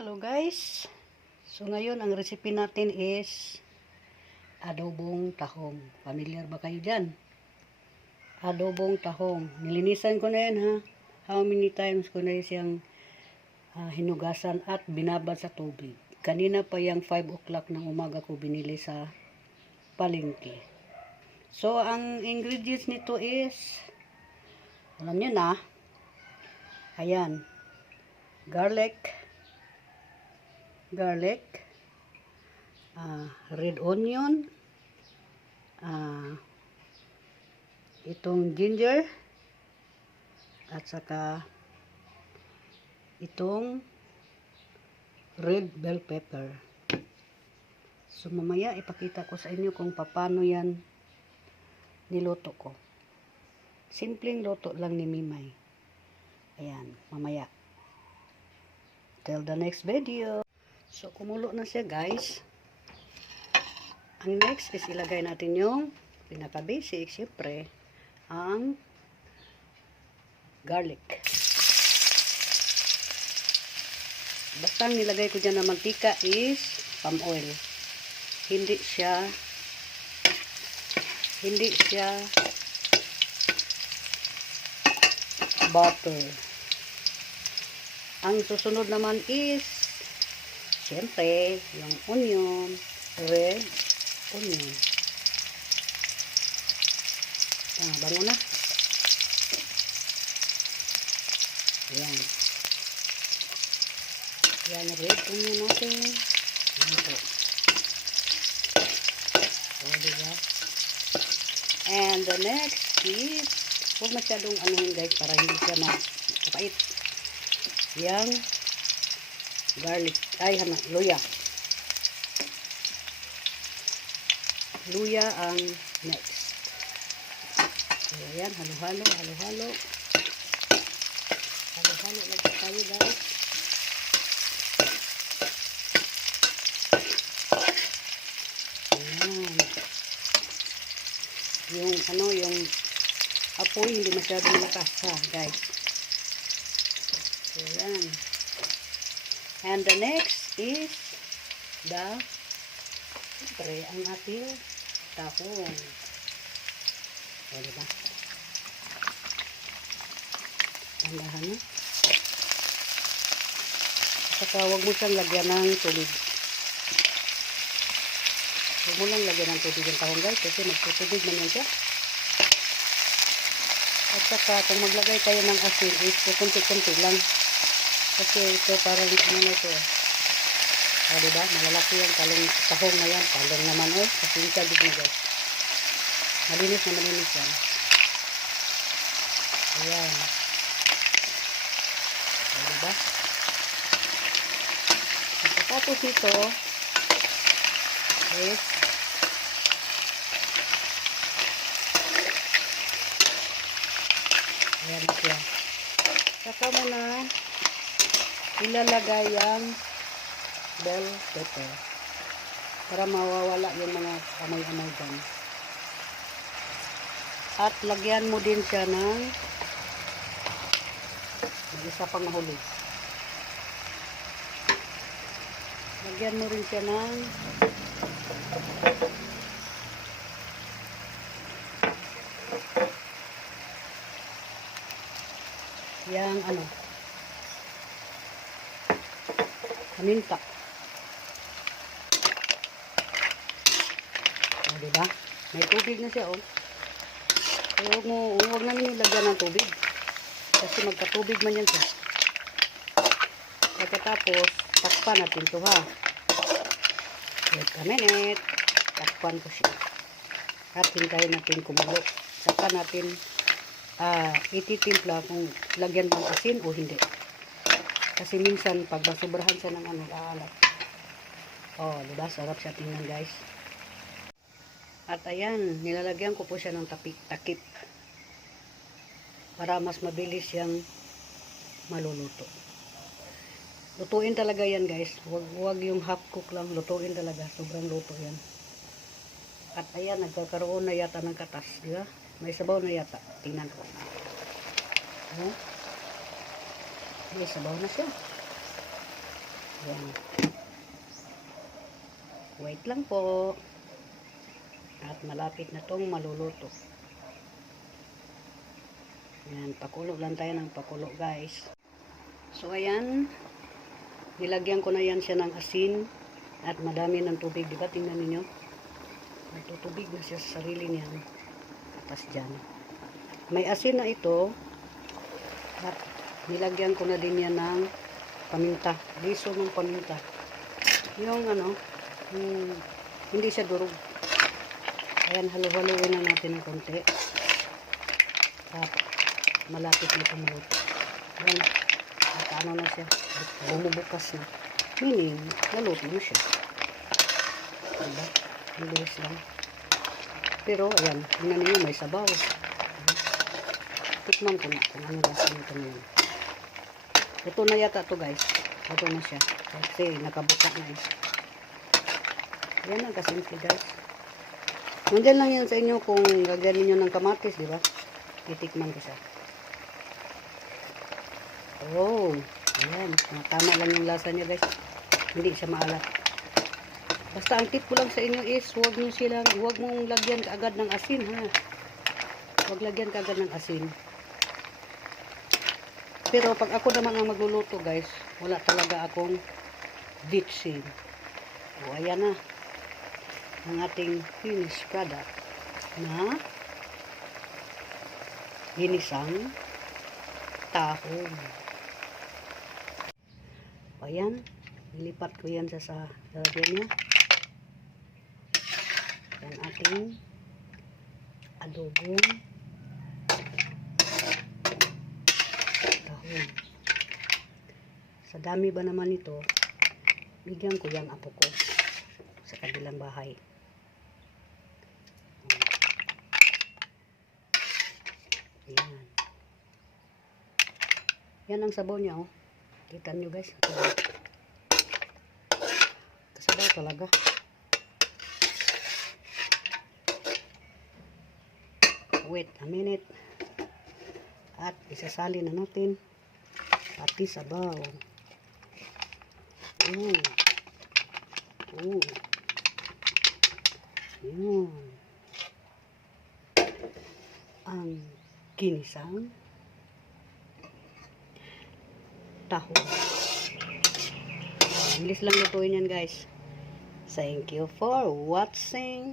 Hello guys. So ngayon ang recipe natin is adobong tahong. Familiar ba kayo dyan? Adobong tahong. Nilinisan ko na yan ha. How many times ko na siyang hinugasan at binabad sa tubig. Kanina pa yung 5 o'clock ng umaga ko binili sa palengke. So ang ingredients nito is, alam nyo na, ayan, garlic, red onion, itong ginger, at saka itong red bell pepper. So mamaya ipakita ko sa inyo kung paano yan niluto ko. Simpleng luto lang ni Mimay. Ayan, mamaya. Till the next video. So, kumulo na siya guys. Ang next is ilagay natin yung pinaka-basic, syempre, ang garlic. Basta ang nilagay ko dyan na mantika is palm oil. Hindi siya butter. Ang susunod naman is siyempre, yung onion, red onion. Bango na. Ayan. Ayan, red onion natin. Ayan po. O, diba? And the next is, huwag masyadong anuhin guys, para hindi siya mapait. Yang garlic, luya. Luya ang next. So, ayan, halo-halo. Halo-halo lang tayo guys. Ayan. Yung apoy hindi masyadong malakas ha guys. So, ayan. And the next is siyempre, ang ating tahong. O, diba? Tandahan mo. Saka, huwag mo siyang lagyan ng tubig. Huwag mo lang lagyan ng tubig yung tahong guys, kasi magtutubig naman siya. At saka, kung maglagay kayo ng asin, is kunti-kunti lang. Kasi ito parang ano ito. Diba? Malalaki yung tahong na yan. Talong naman kasi isa din na guys. Malinis yan. Ayan. Diba? Tapos ito is ayan siya. Saka mo na ilalagay ang bell pepper para mawawala yung mga amoy-amoy dyan. At lagyan mo din siya ng isa pang mahuli. Lagyan mo rin siya ng yang paminta. O, diba? May tubig na siya, Huwag namin ilagyan ng tubig. Kasi magkatubig man yan siya. Pagkatapos, takpan natin ito, ha. Wait a minute. Takpan ko siya. At hintayin natin kumulo. Saka natin ititimpla kung lagyan bang asin o hindi. Kasi minsan, pag nasubrahan siya ng aalat. Diba? Sarap siya tingnan, guys. At ayan, nilalagyan ko po siya ng takip. Para mas mabilis siyang maluluto. Lutuin talaga yan, guys. Huwag yung half cook lang. Lutuin talaga. Sobrang luto yan. At ayan, nagkakaroon na yata ng katas. Diba? May sabaw na yata. Tingnan ko. May sabaw na siya. Ayan. Wait lang po. At malapit na tong maluluto. Ayan, pakulo lang tayo ng pakulo guys. So ayan, nilagyan ko na yan siya ng asin at madami ng tubig. Diba? Tingnan ninyo. Nagtutubig na siya sa sarili niya. Tapos dyan. May asin na ito at nilagyan ko na din yan ng paminta. Liso ng paminta. Yung ano, hindi siya durog. Ayan, halo-haloin na natin ng konti. At malapit na tumuloto. Ayan, at ano na siya. Bumubukas na. Meaning, naluto na siya. Diba? Ang bilis lang. Pero, ayan, tingnan niyo, may sabaw. Tikman ko na kung ano lasa nito ngayon. Ito na yata to guys. Ito na siya. Kasi nakabuka na eh. Yan ang kasimple guys. Nandyan lang yan sa inyo kung gagarin nyo ng kamatis, di ba? Titikman ko siya. Oh, ayan. Tama lang yung lasa niya guys. Hindi siya maalat. Basta ang tip ko lang sa inyo is huwag mong lagyan kaagad ng asin ha. Huwag lagyan kaagad ng asin. Pero pag ako naman ang magluluto guys, wala talaga akong ditsin. O ayan na. Ang ating finished product na ginisang tahong. O ayan. Nilipat ko yan sa lalagyan niya. Yan ating adobong tahong. Sa dami ba naman ito, bigyan ko yung apo ko sa kabilang bahay. Yan. Yan ang sabaw niya, oh. Kita nyo guys. Kasabaw talaga. Wait a minute. At isasali na natin pati sabaw. Yun. Ang ginisang tahong. Bilis lang lutuin yan guys. Thank you for watching.